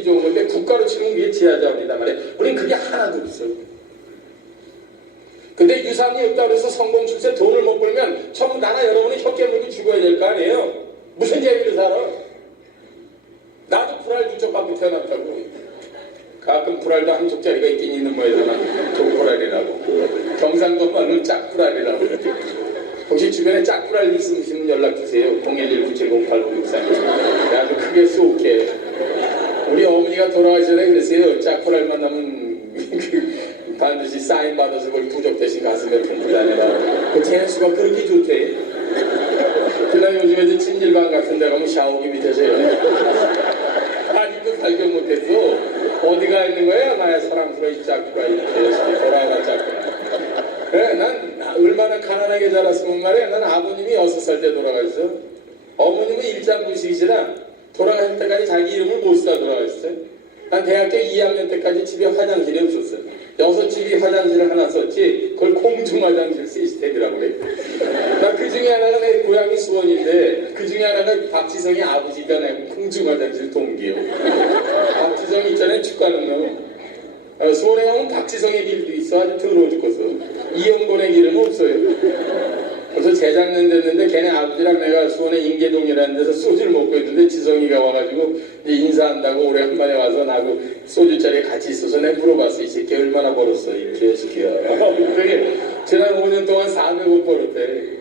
건데 국가로 치면 그게 지하자원이단 말이에요. 우린 그게 하나도 없어. 근데 유산이 없다고 해서 성공 출세 돈을 못 벌면 전부 나나 여러분이 혀깨 물고 죽어야 될 거 아니에요? 무슨 재미로 살아? 나도 불알 두 쪽밖에 태어났다고. 가끔 불알도 한 쪽짜리가 있긴 있는 모양이잖아. 족불알이라고. 경상도만은 짝불알이라고. 혹시 주변에 짝불알 있으시면 연락 주세요. 011-9708-563. 내가 아주 크게 쏘게. 우리 어머니가 돌아가기 전에 그랬어요. 짝불알 만나면 그 반드시 사인 받아서 그걸 부적 대신 가슴에 품고 다녀라. 그 재수가 그렇게 좋대. 그날 요즘에 이제 찜질방 같은 데 가면 샤워기 밑에서 요 아직도 발견 못했어. 어디가 있는 거야? 나의 사랑스러운 짝구가 이렇게 돌아오라 짝구나. 그래, 난 나- 얼마나 가난하게 자랐으면 말이야. 난 아버님이 여섯 살 때 돌아가셨어. 어머님은 일장군식이시라 돌아가실 때까지 자기 이름을 못 쓰다 돌아가셨어요. 난 대학교 2학년 때까지 집에 화장실이 없었어. 여섯 집이 화장실을 하나 썼지 그걸 공중 화장실 시스템이라고 그래. 나그 중에 하나가 내 고향이 수원인데 그 중에 하나가 박지성이 아버지가 내 공중 화장실 동기요. 박지성 있잖아요 축가는 놈. 어, 수원에 가면 박지성의 길도 있어 아주 더러워 죽겠어. 이영곤의 길은 없어요. 그래서 재작년 됐는데 걔네 아버지랑 내가 수원에 인계동이라는 데서 소주를 먹고 있는데 지성이가 와가지고 인사한다고 오래간만에 와서 나하고 소주 자리에 같이 있어서 내가 물어봤어 이 새끼 얼마나 벌었어? 이 개새끼야. 그게 지난 5년 동안 400억 벌었대.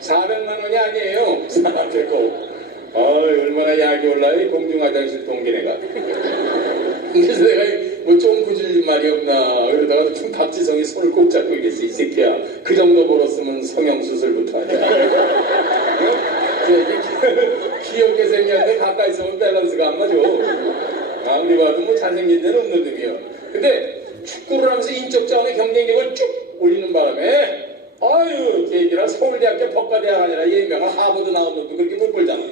400만 원이 아니에요. 400억. 아 얼마나 약이 올라요 이 공중화장실 동기네가. 그래서 내가 뭐좀 굳을 말이 없나. 그러다가 좀 박지성이 손을 꼭 잡고 이랬어 이 새끼야. 그 정도 벌었으면 성형수술부터 하자 어? 저 귀엽게 생겼는데 가까이 있으면 밸런스가 안 맞아 아무리 봐도 뭐 잘생긴 데는 없는 놈이야 근데 축구를 하면서 인적 자원의 경쟁력을 쭉 올리는 바람에 아유 걔기라 서울대학교 법과대학 아니라 예명한 하버드 나온 놈도 그렇게 못 벌잖아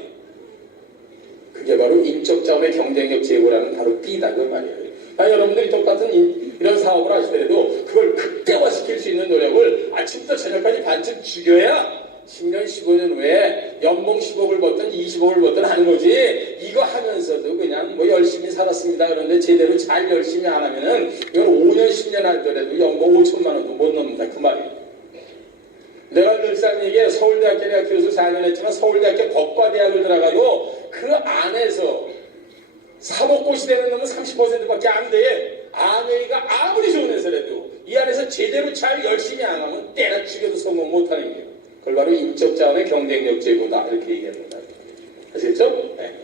그게 바로 인적 자원의 경쟁력 제고라는 바로 B다 그 말이에요. 아, 여러분들이 똑같은 이, 런 사업을 하시더라도 그걸 극대화시킬 수 있는 노력을 아침부터 저녁까지 반쯤 죽여야 10년, 15년 후에 연봉 10억을 벌든 20억을 벌든 하는 거지. 이거 하면서도 그냥 뭐 열심히 살았습니다. 그런데 제대로 잘 열심히 안 하면은 이건 5년, 10년 하더라도 연봉 5천만 원도 못 넘는다. 그 말이에요. 내가 늘상 얘기해 서울대학교 내가 교수 4년 했지만 서울대학교 법과대학을 들어가도 그 안에서 사법고시 되는 놈은 30%밖에 안 돼. 아메이가 아무리 좋은 회사라도 이 안에서 제대로 잘 열심히 안 하면 때려 죽여도 성공 못하는 거예요. 그걸 바로 인적 자원의 경쟁력 제고다 이렇게 얘기합니다. 아시겠죠?